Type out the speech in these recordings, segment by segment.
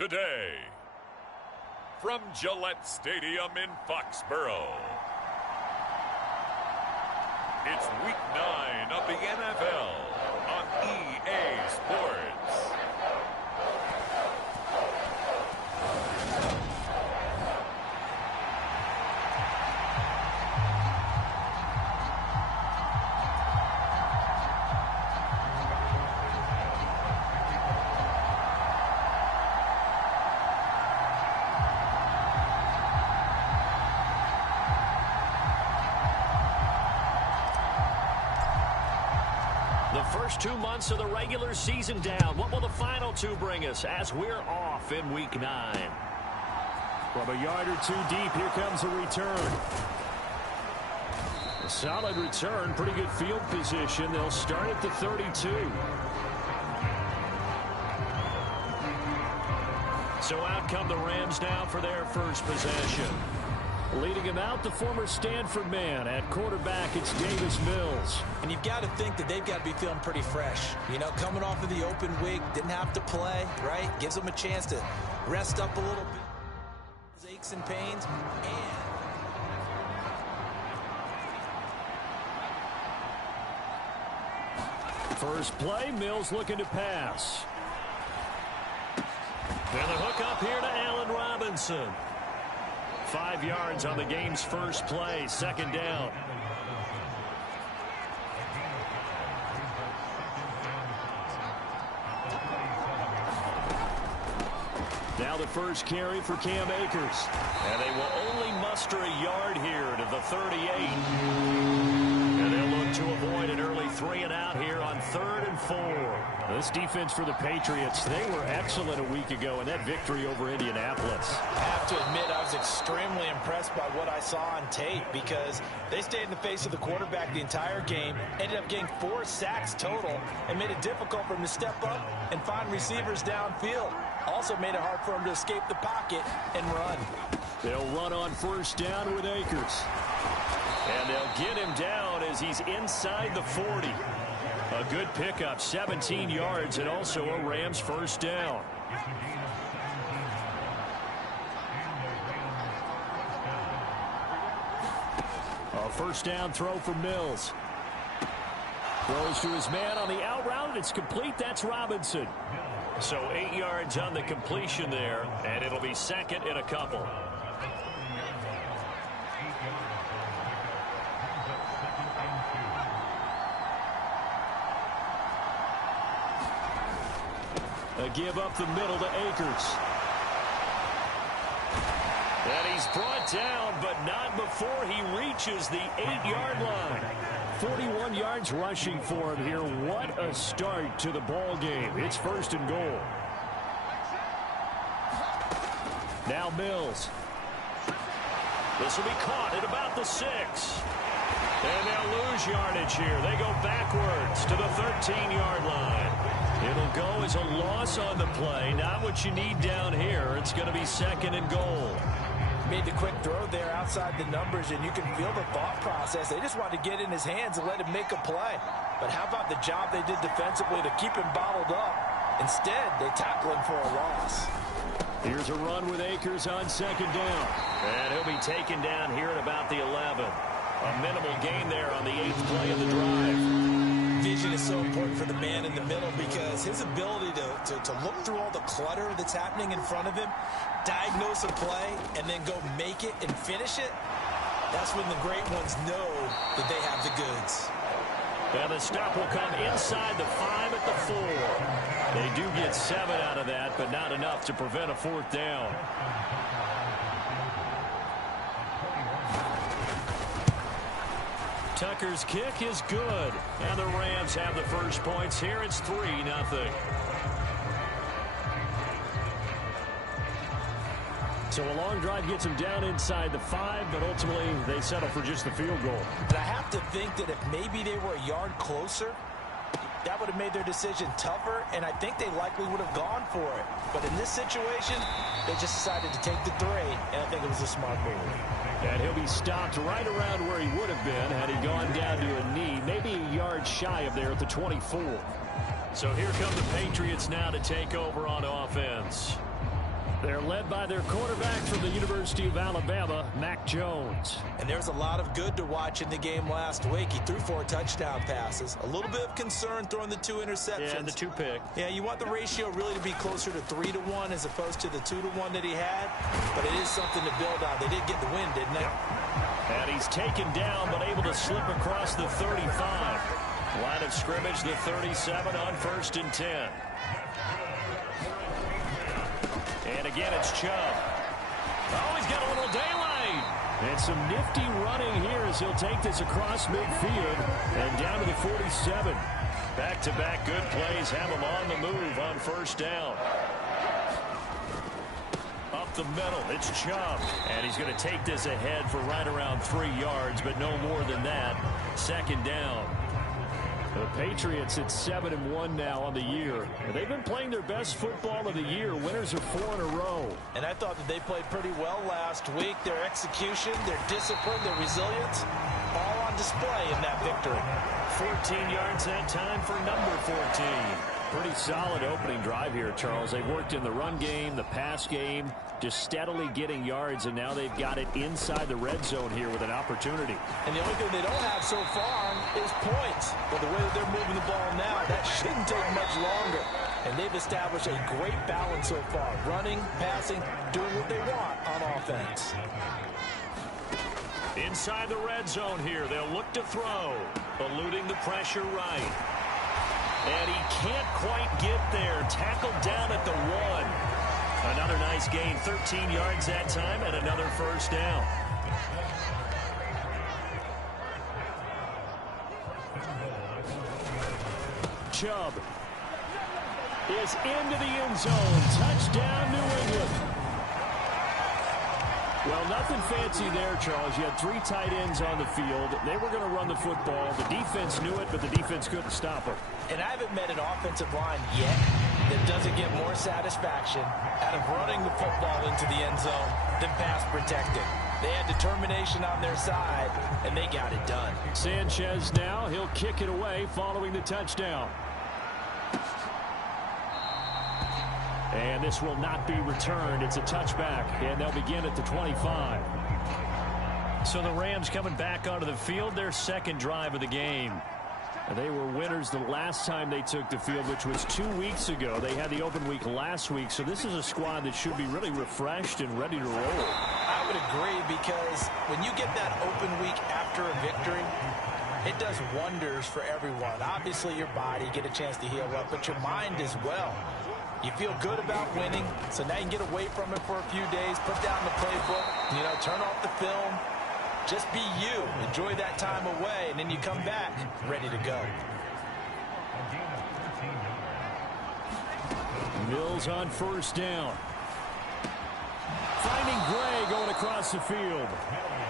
today. From Gillette Stadium in Foxborough, it's Week 9 of the NFL on EA Sports. First 2 months of the regular season down. What will the final two bring us as we're off in Week 9? From a yard or two deep, here comes a return. A solid return, pretty good field position. They'll start at the 32. So out come the Rams now for their first possession. Leading him out, the former Stanford man. At quarterback, it's Davis Mills. And you've got to think that they've got to be feeling pretty fresh. You know, coming off of the open week, didn't have to play, right? Gives them a chance to rest up a little bit. Aches and pains. First play, Mills looking to pass. And the hook up here to Allen Robinson. 5 yards on the game's first play, second down. Now the first carry for Cam Akers. And they will only muster a yard here to the 38. And they'll look to avoid an early 3-and-out here on 3rd and 4. This defense for the Patriots, they were excellent a week ago in that victory over Indianapolis. I have to admit, I was extremely impressed by what I saw on tape because they stayed in the face of the quarterback the entire game, ended up getting 4 sacks total, and made it difficult for him to step up and find receivers downfield. Also made it hard for him to escape the pocket and run. They'll run on first down with Akers. And they'll get him down as he's inside the 40. A good pickup, 17 yards, and also a Rams first down. A first down throw for Mills. Throws to his man on the out route. It's complete. That's Robinson. So 8 yards on the completion there, and it'll be second and a couple. A give up the middle to Akers. And he's brought down, but not before he reaches the 8-yard line. 41 yards rushing for him here. What a start to the ball game. It's first and goal. Now Mills. This will be caught at about the 6. And they'll lose yardage here. They go backwards to the 13-yard line. It'll go as a loss on the play. Not what you need down here. It's going to be second and goal. Made the quick throw there outside the numbers, and you can feel the thought process. They just wanted to get in his hands and let him make a play. But how about the job they did defensively to keep him bottled up? Instead, they tackle him for a loss. Here's a run with Akers on second down. And he'll be taken down here at about the 11. A minimal gain there on the 8th play of the drive. Vision is so important for the man in the middle because his ability to look through all the clutter that's happening in front of him, diagnose a play, and then go make it and finish it, that's when the great ones know that they have the goods. And the stop will come inside the 5 at the 4. They do get 7 out of that, but not enough to prevent a 4th down. Tucker's kick is good. And the Rams have the first points here. It's 3-0. So a long drive gets them down inside the 5, but ultimately they settle for just the field goal. And I have to think that if maybe they were a yard closer, that would have made their decision tougher, and I think they likely would have gone for it. But in this situation, they just decided to take the 3, and I think it was a smart move. And he'll be stopped right around where he would have been had he gone down to a knee, maybe a yard shy of there at the 24. So here come the Patriots now to take over on offense. They're led by their quarterback from the University of Alabama, Mac Jones. And there's a lot of good to watch in the game last week. He threw 4 touchdown passes. A little bit of concern throwing the 2 interceptions. Yeah, and the 2 picks. Yeah, you want the ratio really to be closer to 3-1 as opposed to the 2-1 that he had. But it is something to build on. They did get the win, didn't they? Yep. And he's taken down, but able to slip across the 35. Line of scrimmage, the 37 on 1st and 10. And again, it's Chubb. Oh, he's got a little daylight. And some nifty running here as he'll take this across midfield and down to the 47. Back-to-back good plays have him on the move on 1st down. Up the middle, it's Chubb. And he's going to take this ahead for right around 3 yards, but no more than that. 2nd down. The Patriots at 7-1 now on the year. They've been playing their best football of the year. Winners of 4 in a row. And I thought that they played pretty well last week. Their execution, their discipline, their resilience, all on display in that victory. 14 yards that time for number 14. Pretty solid opening drive here, Charles. They've worked in the run game, the pass game, just steadily getting yards, and now they've got it inside the red zone here with an opportunity. And the only thing they don't have so far is points. But the way that they're moving the ball now, that shouldn't take much longer. And they've established a great balance so far. Running, passing, doing what they want on offense. Inside the red zone here, they'll look to throw. Eluding the pressure right. And he can't quite get there. Tackled down at the 1. Another nice gain, 13 yards that time, and another 1st down. Chubb is into the end zone. Touchdown, New England. Well, nothing fancy there, Charles. You had 3 tight ends on the field. They were going to run the football. The defense knew it, but the defense couldn't stop them. And I haven't met an offensive line yet that doesn't get more satisfaction out of running the football into the end zone than pass protecting. They had determination on their side, and they got it done. Sanchez now. He'll kick it away following the touchdown. And this will not be returned. It's a touchback, and they'll begin at the 25. So the Rams coming back onto the field, their 2nd drive of the game. They were winners the last time they took the field, which was 2 weeks ago. They had the open week last week, so this is a squad that should be really refreshed and ready to roll. I would agree, because when you get that open week after a victory, it does wonders for everyone. Obviously, your body, get a chance to heal up, but your mind as well. You feel good about winning, so now you can get away from it for a few days, put down the playbook, turn off the film. Just be you. Enjoy that time away, and then you come back ready to go. Mills on 1st down. Finding Gray going across the field.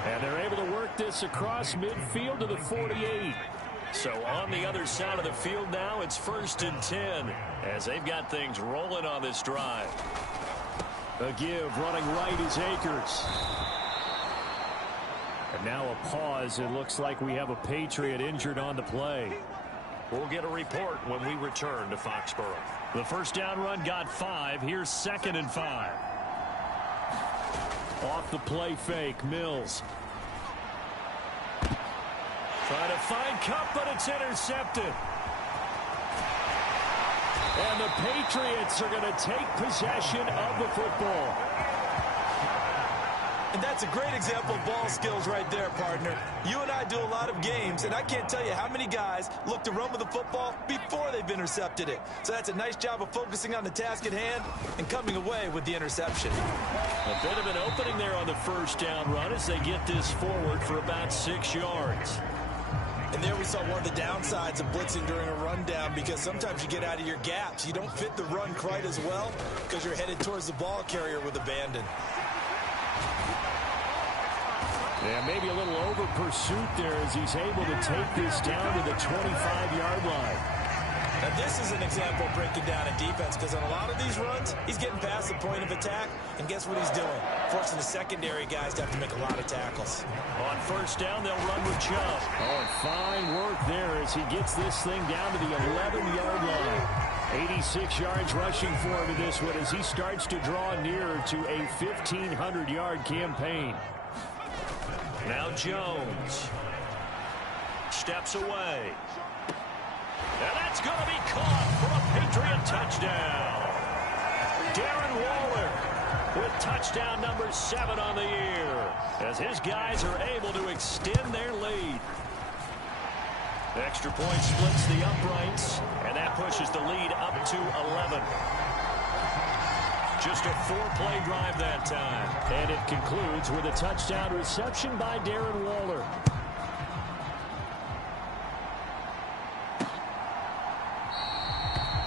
And they're able to work this across midfield to the 48. So on the other side of the field now, it's 1st and 10 as they've got things rolling on this drive. A give running right is Akers. And now a pause. It looks like we have a Patriot injured on the play. We'll get a report when we return to Foxborough. The 1st down run got 5. Here's 2nd and 5. Off the play fake, Mills. Trying to find Cup, but it's intercepted. And the Patriots are going to take possession of the football. And that's a great example of ball skills right there, partner. You and I do a lot of games, and I can't tell you how many guys look to run with the football before they've intercepted it. So that's a nice job of focusing on the task at hand and coming away with the interception. A bit of an opening there on the 1st down run as they get this forward for about 6 yards. And there we saw one of the downsides of blitzing during a rundown, because sometimes you get out of your gaps. You don't fit the run quite as well because you're headed towards the ball carrier with abandon. Yeah, maybe a little over pursuit there as he's able to take this down to the 25-yard line. Now this is an example of breaking down a defense, because on a lot of these runs, he's getting past the point of attack, and guess what he's doing? Forcing the secondary guys to have to make a lot of tackles. On 1st down, they'll run with Chubb. Oh, and fine work there as he gets this thing down to the 11-yard line. 86 yards rushing for him in this one as he starts to draw nearer to a 1,500-yard campaign. Now Jones steps away. And that's going to be caught for a Patriot touchdown. Darren Waller with touchdown number 7 on the year as his guys are able to extend their lead. Extra point splits the uprights, and that pushes the lead up to 11. Just a 4-play drive that time. And it concludes with a touchdown reception by Darren Waller.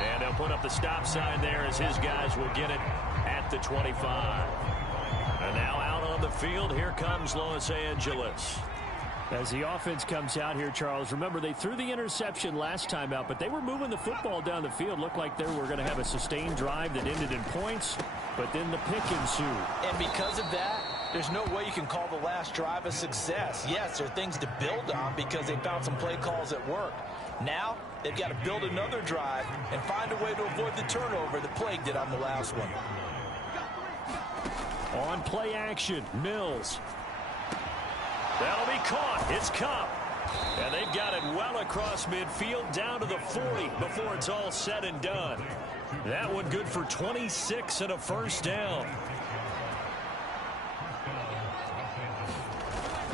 And they'll put up the stop sign there as his guys will get it at the 25. And now out on the field, here comes Los Angeles. As the offense comes out here, Charles, remember they threw the interception last time out, but they were moving the football down the field. Looked like they were going to have a sustained drive that ended in points, but then the pick ensued. And because of that, there's no way you can call the last drive a success. Yes, there are things to build on because they found some play calls that work. Now, they've got to build another drive and find a way to avoid the turnover that plagued it on the last one. On play action, Mills. That'll be caught. It's Cup. And they've got it well across midfield down to the 40 before it's all said and done. That one good for 26 and a first down.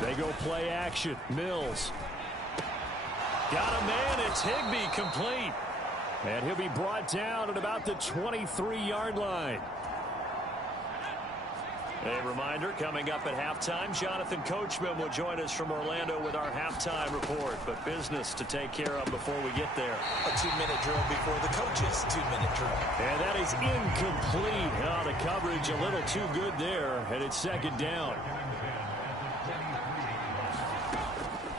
They go play action. Mills. Got a man. It's Higbee complete. And he'll be brought down at about the 23-yard line. A reminder, coming up at halftime, Jonathan Coachman will join us from Orlando with our halftime report. But business to take care of before we get there. A 2-minute drill before the coaches' 2-minute drill. And that is incomplete. Oh, the coverage a little too good there, and it's second down.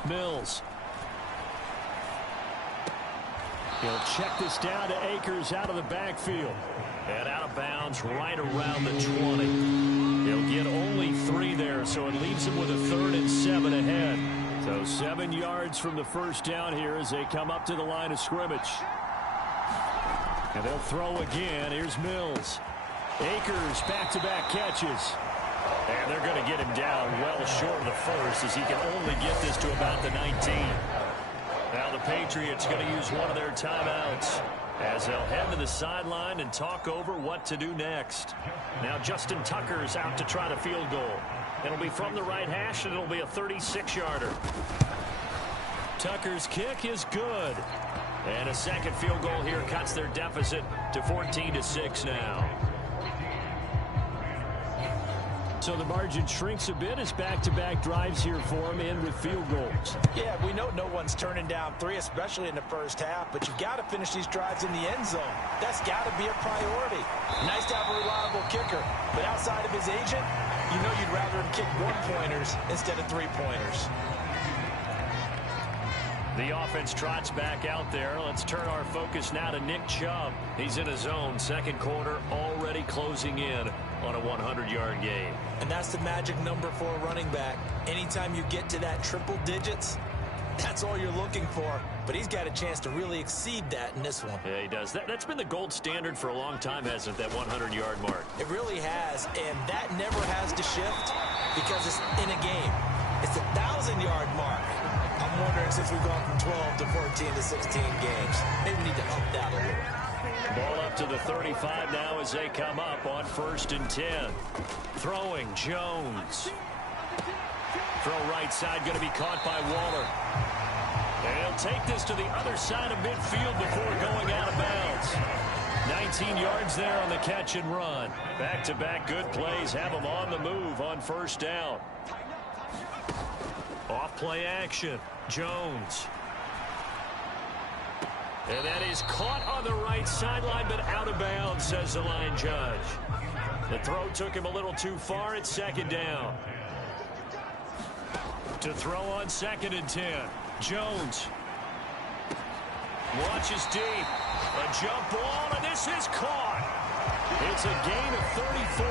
Mills. He'll check this down to Akers out of the backfield. And out of bounds right around the 20. He'll get only 3 there, so it leaves him with a 3rd and 7 ahead. So 7 yards from the first down here as they come up to the line of scrimmage. And they'll throw again. Here's Mills. Akers back-to-back catches. And they're going to get him down well short of the first as he can only get this to about the 19. Now the Patriots going to use one of their timeouts as they'll head to the sideline and talk over what to do next. Now Justin Tucker's out to try the field goal. It'll be from the right hash, and it'll be a 36-yarder. Tucker's kick is good. And a second field goal here cuts their deficit to 14-6 now. So the margin shrinks a bit as back-to-back drives here for him and with field goals. Yeah, we know no one's turning down 3, especially in the first half, but you've got to finish these drives in the end zone. That's got to be a priority. Nice to have a reliable kicker, but outside of his agent, you know you'd rather him kick 1-pointers instead of 3-pointers. The offense trots back out there. Let's turn our focus now to Nick Chubb. He's in his zone. Second quarter already closing in on a 100-yard game. And that's the magic number for a running back. Anytime you get to that triple digits, that's all you're looking for. But he's got a chance to really exceed that in this one. Yeah, he does. That's been the gold standard for a long time, hasn't it, that 100-yard mark? It really has, and that never has to shift because it's in a game. It's a 1,000-yard mark. I'm wondering, since we've gone from 12 to 14 to 16 games, maybe we need to up that a little. Ball up to the 35 now as they come up on 1st and 10. Throwing, Jones. Throw right side, going to be caught by Waller. And he'll take this to the other side of midfield before going out of bounds. 19 yards there on the catch and run. Back-to-back good plays have him on the move on 1st down. Off play action. Jones. And that is caught on the right sideline, but out of bounds, says the line judge. The throw took him a little too far. It's 2nd down. To throw on 2nd and 10. Jones. Launches deep. A jump ball, and this is caught. It's a gain of 34.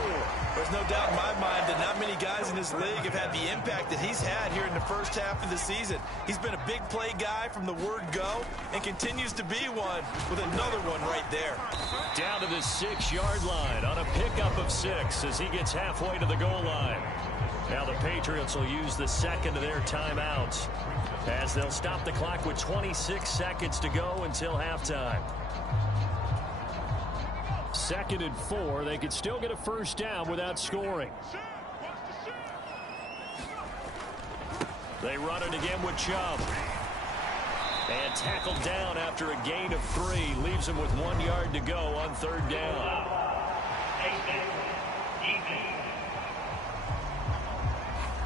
There's no doubt in my mind that not many guys in this league have had the impact that he's had here in the first half of the season. He's been a big play guy from the word go and continues to be one with another one right there. Down to the 6-yard line on a pickup of 6 as he gets halfway to the goal line. Now the Patriots will use the second of their timeouts as they'll stop the clock with 26 seconds to go until halftime. 2nd and 4. They could still get a first down without scoring. They run it again with Chubb. And tackled down after a gain of 3. Leaves him with 1 yard to go on 3rd down.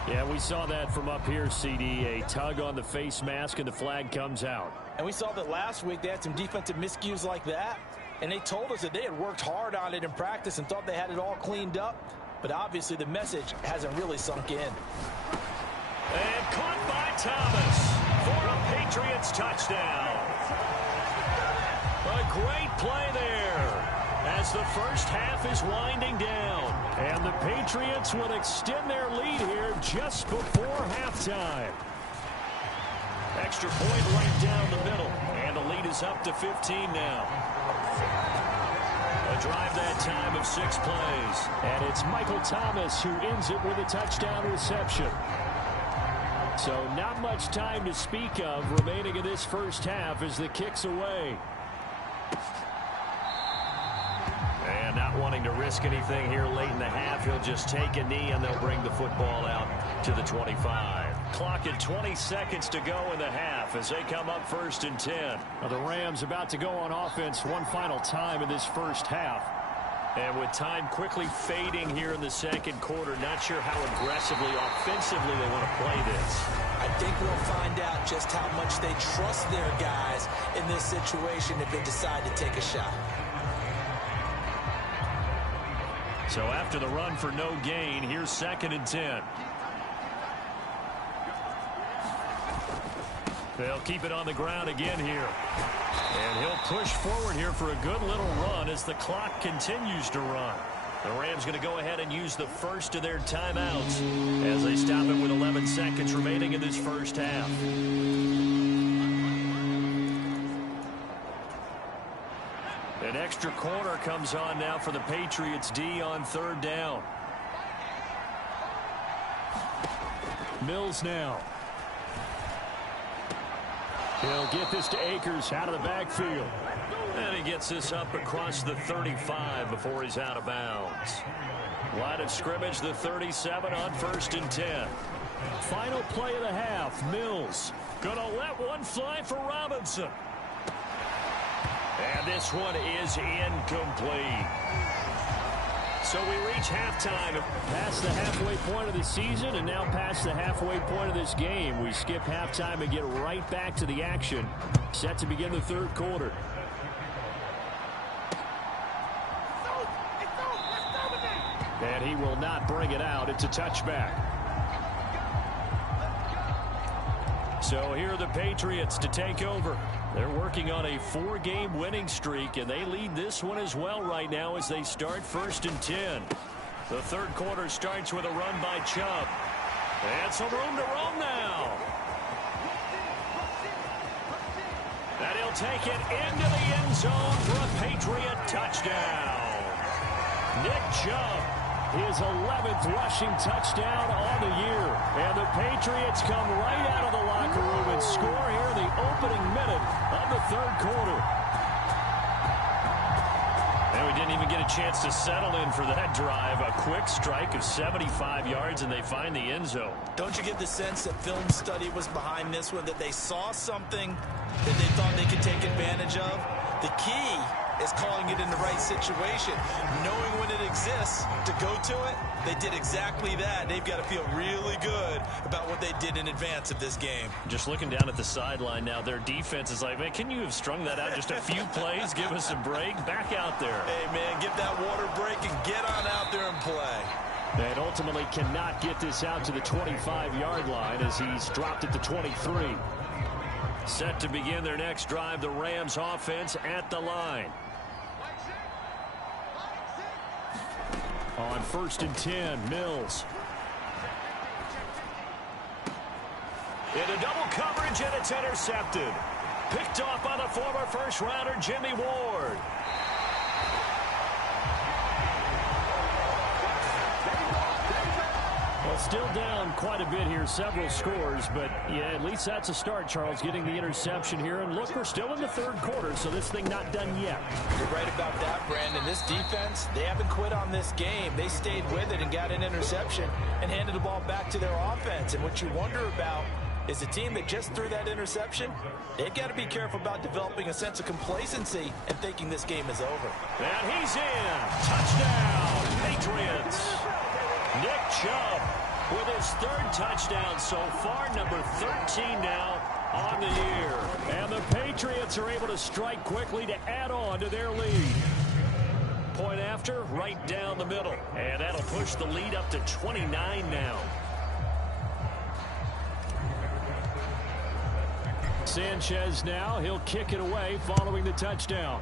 Yeah, we saw that from up here, CD. A tug on the face mask and the flag comes out. And we saw that last week they had some defensive miscues like that. And they told us that they had worked hard on it in practice and thought they had it all cleaned up. But obviously the message hasn't really sunk in. And caught by Thomas for a Patriots touchdown. A great play there as the first half is winding down. And the Patriots will extend their lead here just before halftime. Extra point right down the middle. And the lead is up to 15 now. A drive that time of 6 plays. And it's Michael Thomas who ends it with a touchdown reception. So not much time to speak of remaining in this first half as the kick's away. And not wanting to risk anything here late in the half, he'll just take a knee and they'll bring the football out to the 25. Clock at 20 seconds to go in the half as they come up 1st and 10. Now the Rams about to go on offense one final time in this first half. And with time quickly fading here in the 2nd quarter, not sure how aggressively, offensively they want to play this. I think we'll find out just how much they trust their guys in this situation if they decide to take a shot. So after the run for no gain, here's 2nd and 10. They'll keep it on the ground again here. And he'll push forward here for a good little run as the clock continues to run. The Rams going to go ahead and use the first of their timeouts as they stop it with 11 seconds remaining in this first half. An extra corner comes on now for the Patriots D on 3rd down. Mills now. He'll get this to Akers out of the backfield. And he gets this up across the 35 before he's out of bounds. Line of scrimmage, the 37 on 1st and 10. Final play of the half. Mills gonna let one fly for Robinson. And this one is incomplete. So we reach halftime. Past the halfway point of the season and now past the halfway point of this game. We skip halftime and get right back to the action. Set to begin the 3rd quarter. And he will not bring it out. It's a touchback. So here are the Patriots to take over. They're working on a 4-game winning streak, and they lead this one as well right now as they start 1st and 10. The 3rd quarter starts with a run by Chubb. And some room to roam now. And he'll take it into the end zone for a Patriot touchdown. Nick Chubb, his 11th rushing touchdown on the year. And the Patriots come right out of the locker room and score here in the opening minute of the 3rd quarter. And we didn't even get a chance to settle in for that drive. A quick strike of 75 yards, and they find the end zone. Don't you get the sense that film study was behind this one, that they saw something that they thought they could take advantage of? The key is calling it in the right situation, knowing when it exists to go to it. They did exactly that. They've got to feel really good about what they did in advance of this game. Just looking down at the sideline now, their defense is like, man, can you have strung that out just a few plays? Give us a break. Back out there. Hey, man, give that water break and get on out there and play. And ultimately cannot get this out to the 25-yard line as he's dropped at the 23. Set to begin their next drive, the Rams offense at the line. On 1st and 10, Mills. Into double coverage, and it's intercepted. Picked off by the former first-rounder Jimmy Ward. Well, still down quite a bit here, several scores, but yeah, at least that's a start, Charles, getting the interception here. And look, we're still in the third quarter, so this thing not done yet. You're right about that, Brandon. This defense, they haven't quit on this game. They stayed with it and got an interception and handed the ball back to their offense. And what you wonder about is a team that just threw that interception, they've got to be careful about developing a sense of complacency and thinking this game is over. And he's in. Touchdown, Patriots. Nick Chubb with his third touchdown so far, number 13 now on the year. And the Patriots are able to strike quickly to add on to their lead. Point after, right down the middle. And that'll push the lead up to 29 now. Sanchez now, he'll kick it away following the touchdown.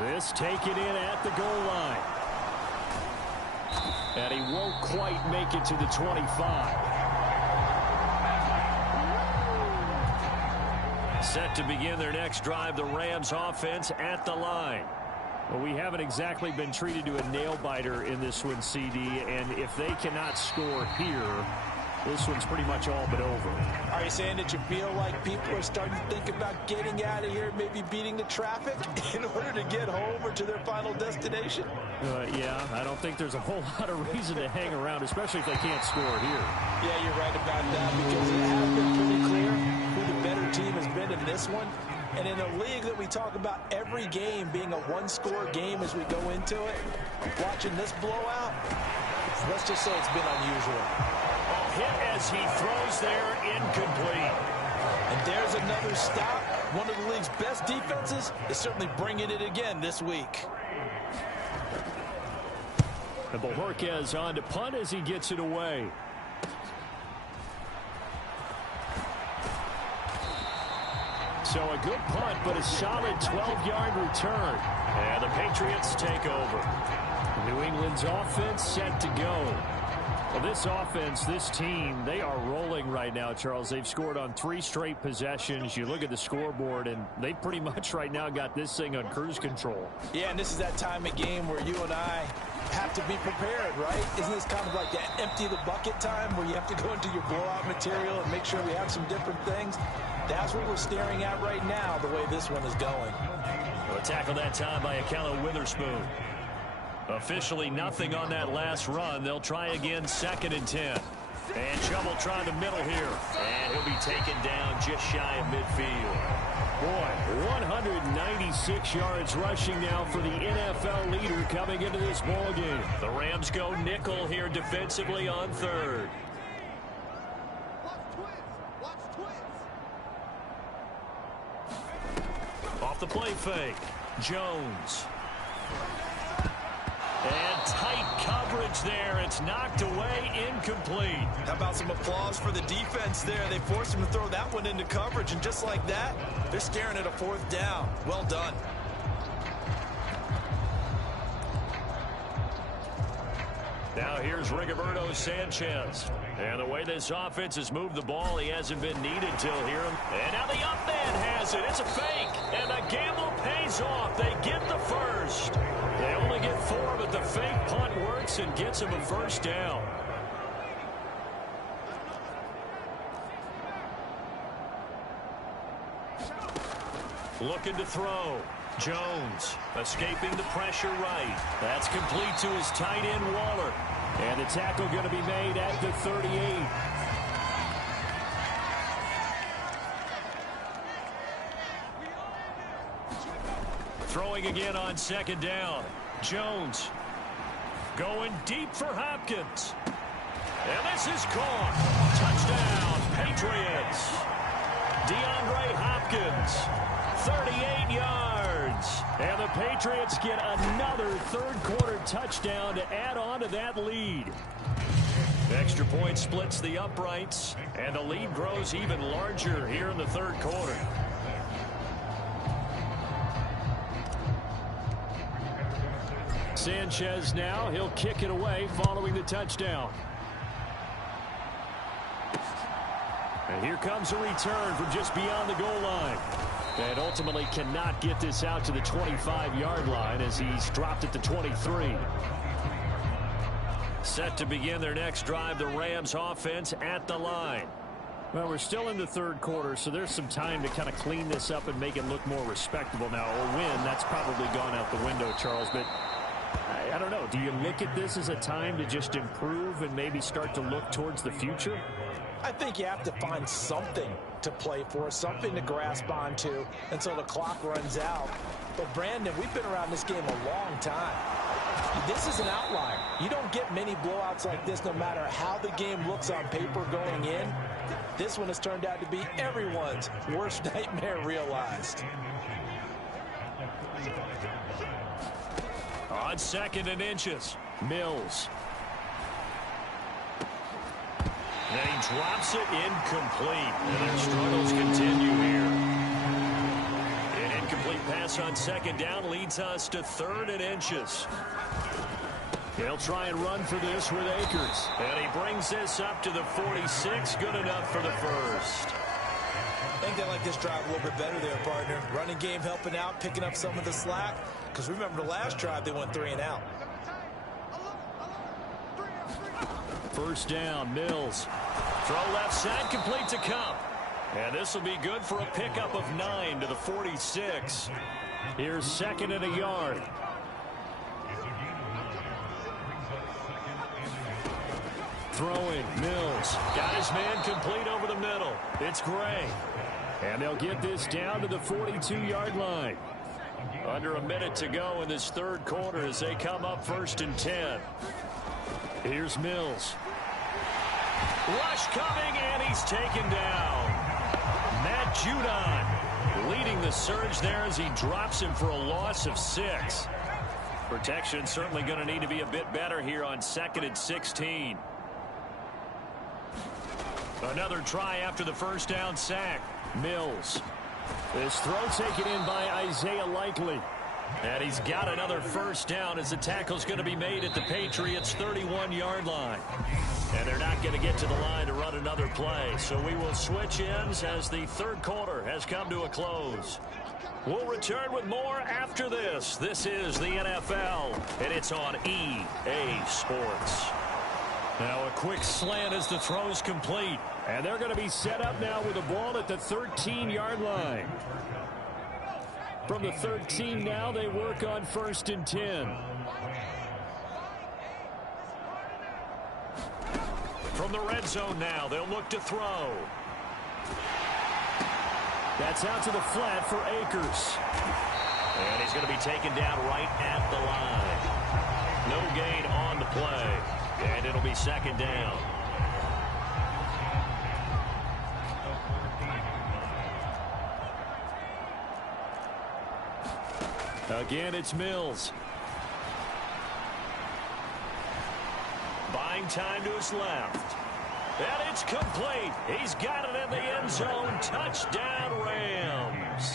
This taken in at the goal line. And he won't quite make it to the 25. Set to begin their next drive, the Rams offense at the line. Well, we haven't exactly been treated to a nail-biter in this one, CD, and if they cannot score here, this one's pretty much all but over. Are you saying that you feel like people are starting to think about getting out of here, maybe beating the traffic in order to get home or to their final destination? Yeah, I don't think there's a whole lot of reason to hang around, especially if they can't score here. Yeah, you're right about that, because it has been pretty clear who the better team has been in this one. And in a league that we talk about every game being a one-score game as we go into it, watching this blowout, let's just say it's been unusual. Hit as he throws there, incomplete. And there's another stop. One of the league's best defenses is certainly bringing it again this week. And Bojorquez on to punt as he gets it away. So a good punt, but a solid 12-yard return. And the Patriots take over. New England's offense set to go. Well, this offense, this team, they are rolling right now, Charles. They've scored on 3 straight possessions. You look at the scoreboard, and they pretty much right now got this thing on cruise control. Yeah, and this is that time of game where you and I have to be prepared, right? Isn't this kind of like that empty the bucket time where you have to go into your blowout material and make sure we have some different things? That's what we're staring at right now, the way this one is going. Well, tackle that time by Akello Witherspoon. Officially nothing on that last run. They'll try again, 2nd and 10. And Chubb will try the middle here. And he'll be taken down just shy of midfield. Boy, 196 yards rushing now for the NFL leader coming into this ball game. The Rams go nickel here defensively on 3rd. Off the play fake, Jones. And tight coverage there. It's knocked away, incomplete. How about some applause for the defense there? They forced him to throw that one into coverage, and just like that, they're staring at a 4th down. Well done. Now here's Rigoberto Sanchez. And the way this offense has moved the ball, he hasn't been needed till here. And now the up man has it. It's a fake. And the gamble pays off. They get the first. They only get 4, but the fake punt works and gets him a 1st down. Looking to throw. Jones escaping the pressure right. That's complete to his tight end, Waller. And the tackle going to be made at the 38. Throwing again on 2nd down. Jones going deep for Hopkins. And this is caught. Touchdown, Patriots. DeAndre Hopkins, 38 yards. And the Patriots get another 3rd quarter touchdown to add on to that lead. Extra point splits the uprights, and the lead grows even larger here in the 3rd quarter. Sanchez now. He'll kick it away following the touchdown. And here comes a return from just beyond the goal line. And ultimately cannot get this out to the 25-yard line as he's dropped at the 23. Set to begin their next drive, the Rams offense at the line. Well, we're still in the third quarter, so there's some time to kind of clean this up and make it look more respectable. Now, a win, that's probably gone out the window, Charles, but I don't know. Do you look at this as a time to just improve and maybe start to look towards the future? I think you have to find something to play for, something to grasp onto until the clock runs out. But, Brandon, we've been around this game a long time. This is an outlier. You don't get many blowouts like this no matter how the game looks on paper going in. This one has turned out to be everyone's worst nightmare realized. On 2nd and inches, Mills. Then he drops it incomplete. And their struggles continue here. An incomplete pass on 2nd down leads us to 3rd and inches. They'll try and run for this with Akers. And he brings this up to the 46. Good enough for the first. I think they like this drive a little bit better there, partner. Running game helping out, picking up some of the slack. Because remember the last drive, they went 3 and out. First down, Mills. Throw left side, complete to Cup. And this will be good for a pickup of 9 to the 46. Here's 2nd and a yard. Throwing, Mills. Got his man complete over the middle. It's Gray. And they'll get this down to the 42-yard line. Under a minute to go in this third quarter as they come up 1st and 10. Here's Mills. Rush coming, and he's taken down. Matt Judon leading the surge there as he drops him for a loss of 6. Protection certainly going to need to be a bit better here on 2nd and 16. Another try after the first down sack. Mills. This throw taken in by Isaiah Likely. And he's got another first down as the tackle's going to be made at the Patriots' 31-yard line. And they're not going to get to the line to run another play. So we will switch ends as the third quarter has come to a close. We'll return with more after this. This is the NFL, and it's on EA Sports. Now a quick slant as the throw's complete. And they're going to be set up now with the ball at the 13-yard line. From the 13 now, they work on 1st and 10. From the red zone now, they'll look to throw. That's out to the flat for Akers. And he's going to be taken down right at the line. No gain on the play. And it'll be 2nd down. Again, it's Mills. Buying time to his left. And it's complete. He's got it in the end zone. Touchdown, Rams.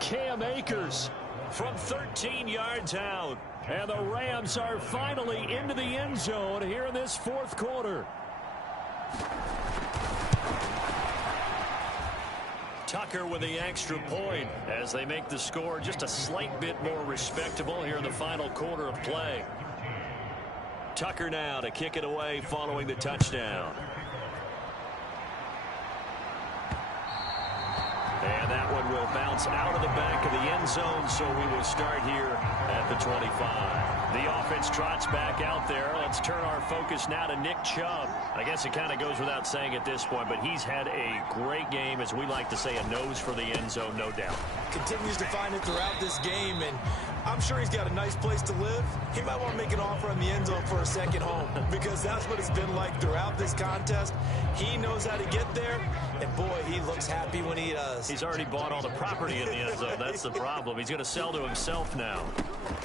Cam Akers from 13 yards out. And the Rams are finally into the end zone here in this fourth quarter. Tucker with the extra point as they make the score just a slight bit more respectable here in the final quarter of play. Tucker now to kick it away following the touchdown. And that one will bounce out of the back of the end zone, so we will start here at the 25. The offense trots back out there. Let's turn our focus now to Nick Chubb. I guess it kind of goes without saying at this point, but he's had a great game, as we like to say, a nose for the end zone, no doubt. Continues to find it throughout this game, and I'm sure he's got a nice place to live. He might want to make an offer on the end zone for a second home, because that's what it's been like throughout this contest. He knows how to get there, and boy, he looks happy when he does. He's already bought all the property in the end zone. That's the problem. He's going to sell to himself now.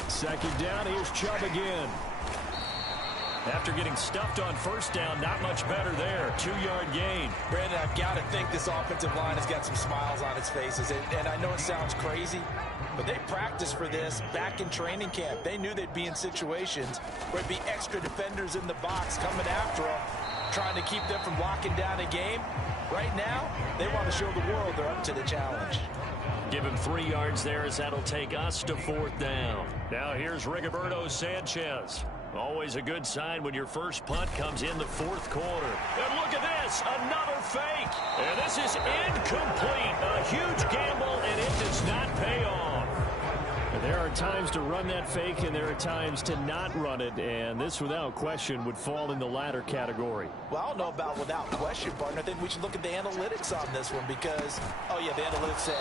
2nd down, here's Chubb again. After getting stuffed on first down, not much better there. 2-yard gain. Brandon, I've got to think this offensive line has got some smiles on its faces. And I know it sounds crazy, but they practiced for this back in training camp. They knew they'd be in situations where it'd be extra defenders in the box coming after them, trying to keep them from locking down a game. Right now, they want to show the world they're up to the challenge. Give him 3 yards there as that'll take us to 4th down. Now here's Rigoberto Sanchez. Always a good sign when your first punt comes in the 4th quarter. And look at this, another fake. And this is incomplete. A huge gamble, and it does not pay off. There are times to run that fake, and there are times to not run it, and this, without question, would fall in the latter category. Well, I don't know about without question, partner. I think we should look at the analytics on this one because, oh, yeah, the analytics say,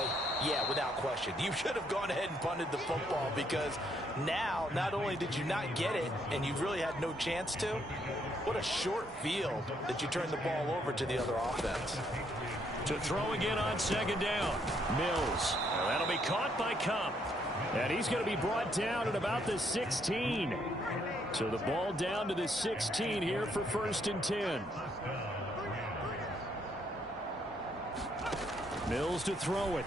yeah, without question. You should have gone ahead and punted the football because now, not only did you not get it, and you really had no chance to, what a short field that you turned the ball over to the other offense. To throw again on 2nd down, Mills. Now that'll be caught by Cup. And he's going to be brought down at about the 16. So the ball down to the 16 here for 1st and 10. Mills to throw it.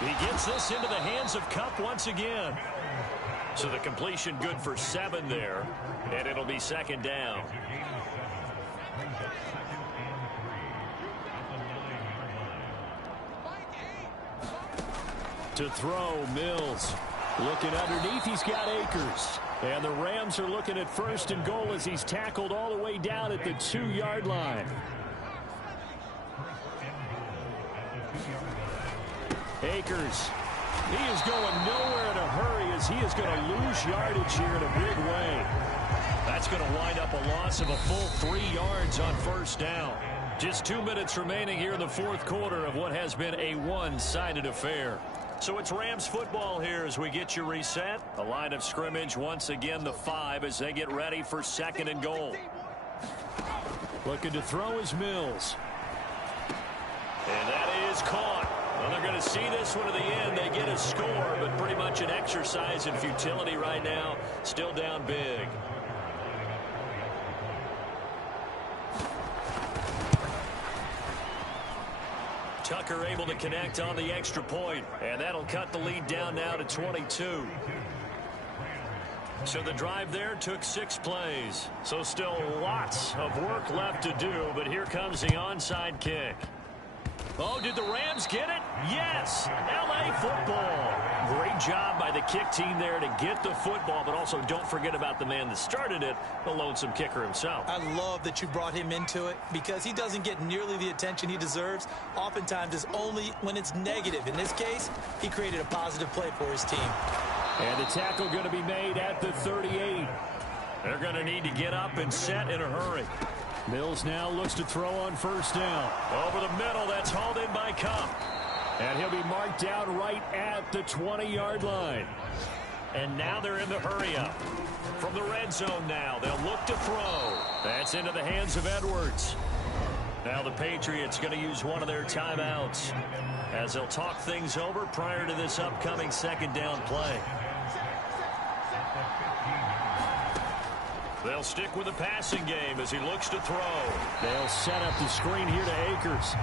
He gets this into the hands of Cup once again. So the completion good for 7 there. And it'll be 2nd down. To throw, Mills. Looking underneath, he's got Akers. And the Rams are looking at 1st and goal as he's tackled all the way down at the 2-yard line. Akers. He is going nowhere in a hurry as he is going to lose yardage here in a big way. That's going to wind up a loss of a full 3 yards on 1st down. Just 2 minutes remaining here in the 4th quarter of what has been a one-sided affair. So it's Rams football here as we get you reset. The line of scrimmage once again the 5 as they get ready for 2nd and goal. Looking to throw is Mills. And that is caught. Well, they're going to see this one to the end. They get a score, but pretty much an exercise in futility right now. Still down big. Tucker able to connect on the extra point, and that'll cut the lead down now to 22. So the drive there took 6 plays. So still lots of work left to do, but here comes the onside kick. Oh, did the Rams get it? Yes! L.A. football. Great job by the kick team there to get the football, but also don't forget about the man that started it, the lonesome kicker himself. I love that you brought him into it because he doesn't get nearly the attention he deserves. Oftentimes it's only when it's negative. In this case, he created a positive play for his team. And the tackle going to be made at the 38. They're going to need to get up and set in a hurry. Mills now looks to throw on 1st down. Over the middle, that's hauled in by Cup. And he'll be marked down right at the 20-yard line. And now they're in the hurry-up. From the red zone now, they'll look to throw. That's into the hands of Edwards. Now the Patriots going to use one of their timeouts as they'll talk things over prior to this upcoming 2nd down play. They'll stick with the passing game as he looks to throw. They'll set up the screen here to Akers.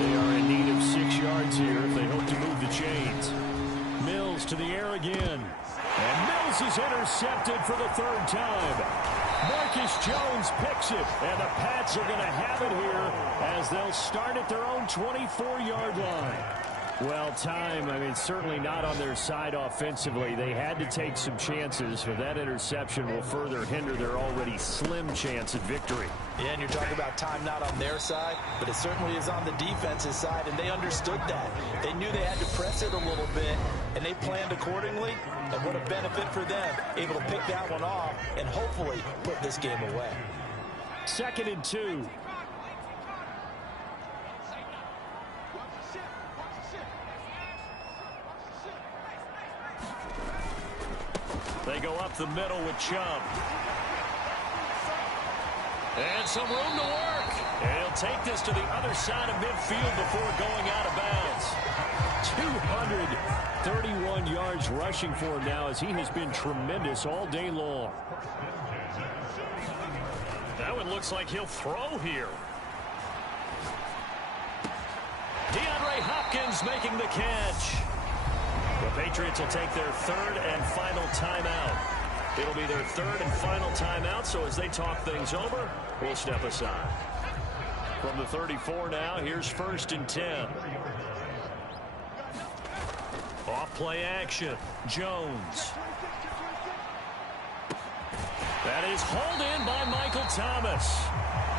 They are in need of 6 yards here if they hope to move the chains. Mills to the air again. And Mills is intercepted for the 3rd time. Marcus Jones picks it, and the Pats are going to have it here as they'll start at their own 24-yard line. Well, time, certainly not on their side offensively. They had to take some chances, but that interception will further hinder their already slim chance at victory. Yeah, and you're talking about time not on their side, but it certainly is on the defense's side, and they understood that. They knew they had to press it a little bit, and they planned accordingly, and what a benefit for them, able to pick that one off and hopefully put this game away. 2nd and 2. They go up the middle with Chubb. And some room to work. And he'll take this to the other side of midfield before going out of bounds. 231 31 yards rushing for him now as he has been tremendous all day long. That one looks like he'll throw here. DeAndre Hopkins making the catch. The Patriots will take their third and final timeout. It'll be their third and final timeout, so as they talk things over, we'll step aside. From the 34 now, here's 1st and 10. Off play action. Jones. That is hauled in by Michael Thomas.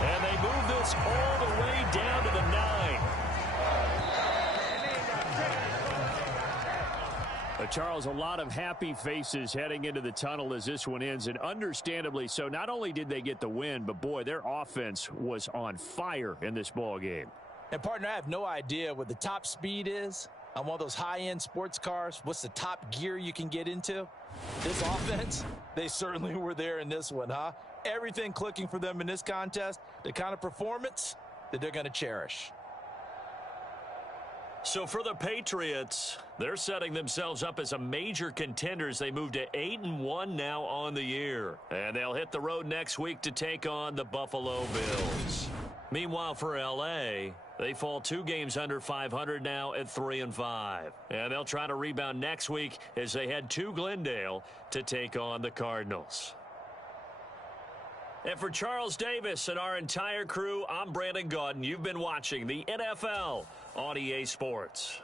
And they move this all the way down to the 9. Charles, a lot of happy faces heading into the tunnel as this one ends, and understandably so. Not only did they get the win, but boy, their offense was on fire in this ball game. And partner, I have no idea what the top speed is on one of those high-end sports cars. What's the top gear you can get into? This offense, they certainly were there in this one, huh? Everything clicking for them in this contest, the kind of performance that they're going to cherish. So for the Patriots, they're setting themselves up as a major contenders. They move to 8-1 now on the year. And they'll hit the road next week to take on the Buffalo Bills. Meanwhile, for L.A., they fall 2 games under 500 now at 3-5. And they'll try to rebound next week as they head to Glendale to take on the Cardinals. And for Charles Davis and our entire crew, I'm Brandon Gaudin. You've been watching the NFL on EA Sports.